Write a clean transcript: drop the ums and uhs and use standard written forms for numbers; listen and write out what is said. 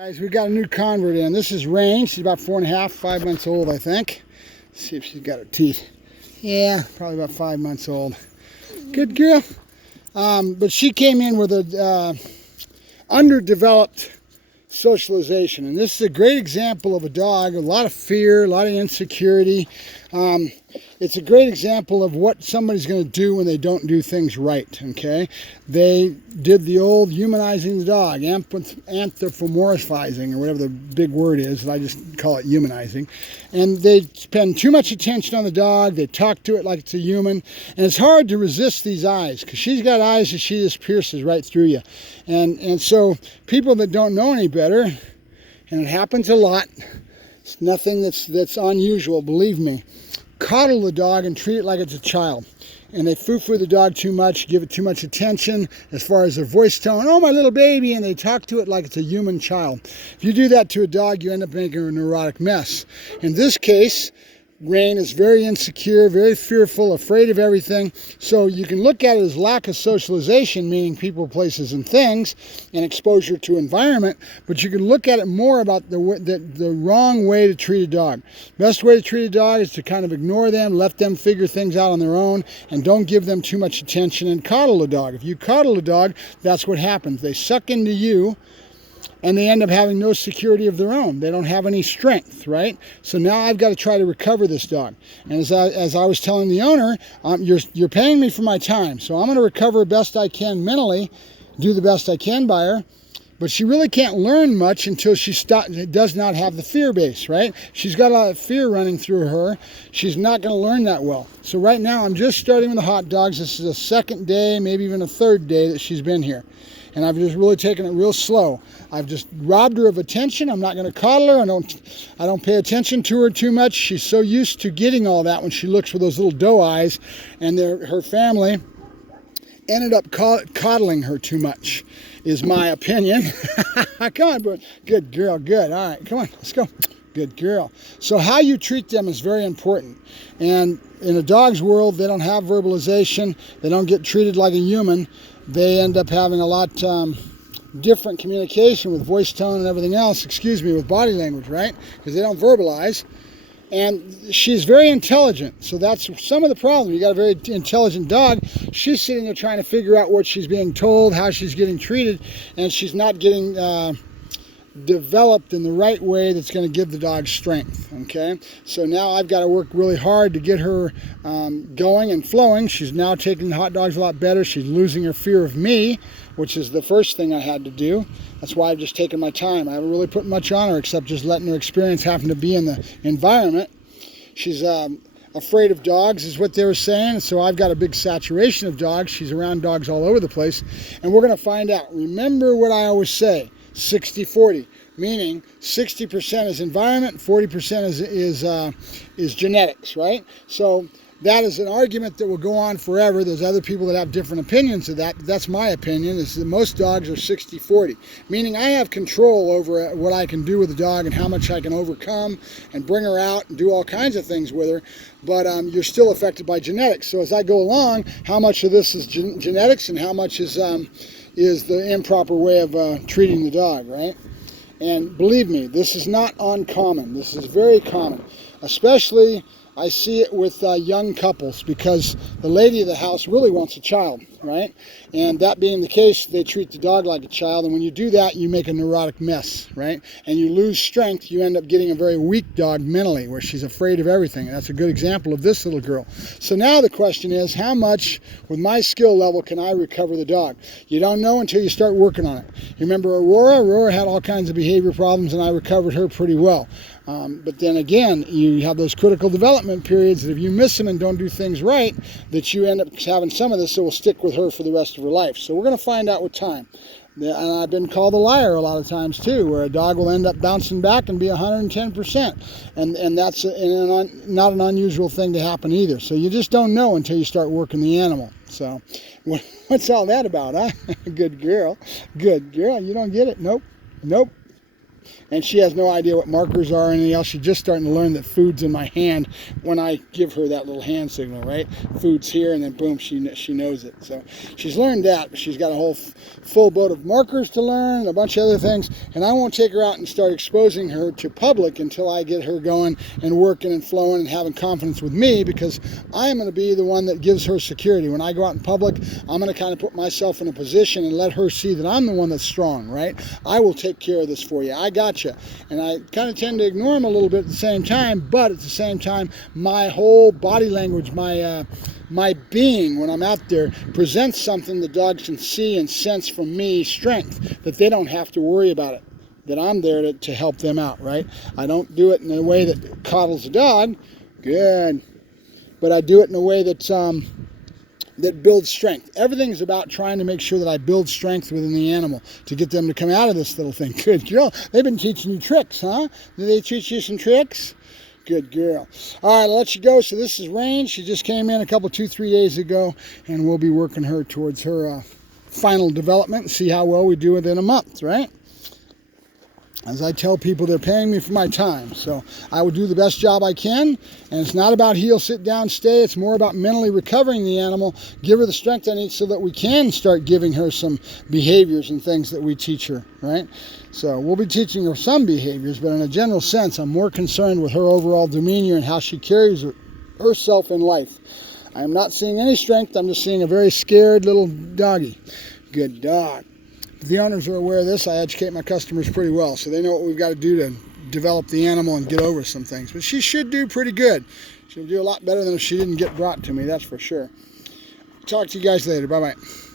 Guys, we've got a new convert in. This is Rain. She's about 4.5, 5 months old, I think. Let's see if she's got her teeth. Yeah, probably about 5 months old. Good girl. But she came in with a underdeveloped socialization. And this is a great example of a dog, a lot of fear, a lot of insecurity. It's a great example of what somebody's going to do when they don't do things right, okay? They did the old humanizing the dog, anthropomorphizing, or whatever the big word is. I just call it humanizing. And they spend too much attention on the dog. They talk to it like it's a human. And it's hard to resist these eyes, because she's got eyes that she just pierces right through you. And so people that don't know any better, and it happens a lot, it's nothing that's unusual, believe me, coddle the dog and treat it like it's a child. And they foo-foo the dog too much, give it too much attention as far as their voice tone. Oh, my little baby, and they talk to it like it's a human child. If you do that to a dog, you end up making a neurotic mess. In this case, Rain is very insecure, very fearful, afraid of everything. So you can look at it as lack of socialization, meaning people, places, and things, and exposure to environment. But you can look at it more about the wrong way to treat a dog. Best way to treat a dog is to kind of ignore them, let them figure things out on their own, and don't give them too much attention and coddle a dog. If you coddle a dog, that's what happens. They suck into you, and they end up having no security of their own. They don't have any strength, right? So now I've got to try to recover this dog. And as I was telling the owner, you're paying me for my time, so I'm going to recover best I can mentally, do the best I can by her. But she really can't learn much until she does not have the fear base, right? She's got a lot of fear running through her. She's not going to learn that well. So right now I'm just starting with the hot dogs. This is the second day, maybe even a third day that she's been here. And I've just really taken it real slow. I've just robbed her of attention. I'm not going to coddle her. I don't pay attention to her too much. She's so used to getting all that when she looks with those little doe eyes. And her family ended up coddling her too much, is my opinion. Come on, bro. Good girl, good. All right, come on, let's go. Good girl. So how you treat them is very important. And in a dog's world, they don't have verbalization. They don't get treated like a human. They end up having a lot different communication with voice tone and everything else, with body language, right? Because they don't verbalize. And she's very intelligent, so that's some of the problem. You got a very intelligent dog. She's sitting there trying to figure out what she's being told, how she's getting treated, and she's not getting developed in the right way that's going to give the dog strength, okay? So now I've got to work really hard to get her going and flowing. She's now taking the hot dogs a lot better. She's losing her fear of me, which is the first thing I had to do. That's why I've just taken my time. I haven't really put much on her except just letting her experience having to be in the environment. She's afraid of dogs is what they were saying, so I've got a big saturation of dogs. She's around dogs all over the place, and we're going to find out. Remember what I always say, 60-40, meaning 60% is environment, 40% is genetics, right? So that is an argument that will go on forever. There's other people that have different opinions of that. That's my opinion, is that most dogs are 60-40, meaning I have control over what I can do with a dog and how much I can overcome and bring her out and do all kinds of things with her. But you're still affected by genetics. So as I go along, how much of this is genetics and how much is the improper way of treating the dog, right? And believe me, this is not uncommon. This is very common, especially I see it with young couples, because the lady of the house really wants a child, right? And that being the case, they treat the dog like a child, and when you do that, you make a neurotic mess, right? And you lose strength. You end up getting a very weak dog mentally, where she's afraid of everything. And that's a good example of this little girl. So now the question is, how much, with my skill level, can I recover the dog? You don't know until you start working on it. You remember Aurora? Aurora had all kinds of behavior problems, and I recovered her pretty well. But then again, you have those critical development periods that if you miss them and don't do things right, that you end up having some of this that will stick with her for the rest of her life. So we're going to find out with time. And I've been called a liar a lot of times too, where a dog will end up bouncing back and be 110%. And that's not an unusual thing to happen either. So you just don't know until you start working the animal. So what's all that about, huh? Good girl. Good girl. You don't get it? Nope. Nope. And she has no idea what markers are or anything else. She's just starting to learn that food's in my hand when I give her that little hand signal, right? Food's here, and then boom, she knows it. So she's learned that. She's got a whole full boat of markers to learn, a bunch of other things, and I won't take her out and start exposing her to public until I get her going and working and flowing and having confidence with me, because I am going to be the one that gives her security. When I go out in public, I'm going to kind of put myself in a position and let her see that I'm the one that's strong, right? I will take care of this for you. I got you. And I kind of tend to ignore them a little bit at the same time, but at the same time, my whole body language, my being when I'm out there presents something the dogs can see and sense from me, strength, that they don't have to worry about it, that I'm there to help them out, right? I don't do it in a way that coddles a dog, good, but I do it in a way that's that builds strength. Everything's about trying to make sure that I build strength within the animal to get them to come out of this little thing. Good girl. They've been teaching you tricks, huh? Did they teach you some tricks? Good girl. All right, I'll let you go. So this is Rain. She just came in a couple, 2-3 days ago, and we'll be working her towards her final development and see how well we do within a month, right? As I tell people, they're paying me for my time, so I will do the best job I can. And it's not about heel, sit down, stay. It's more about mentally recovering the animal, give her the strength I need so that we can start giving her some behaviors and things that we teach her, right? So we'll be teaching her some behaviors, but in a general sense, I'm more concerned with her overall demeanor and how she carries herself in life. I am not seeing any strength. I'm just seeing a very scared little doggy. Good dog. If the owners are aware of this, I educate my customers pretty well, so they know what we've got to do to develop the animal and get over some things. But she should do pretty good. She'll do a lot better than if she didn't get brought to me, that's for sure. Talk to you guys later. Bye-bye.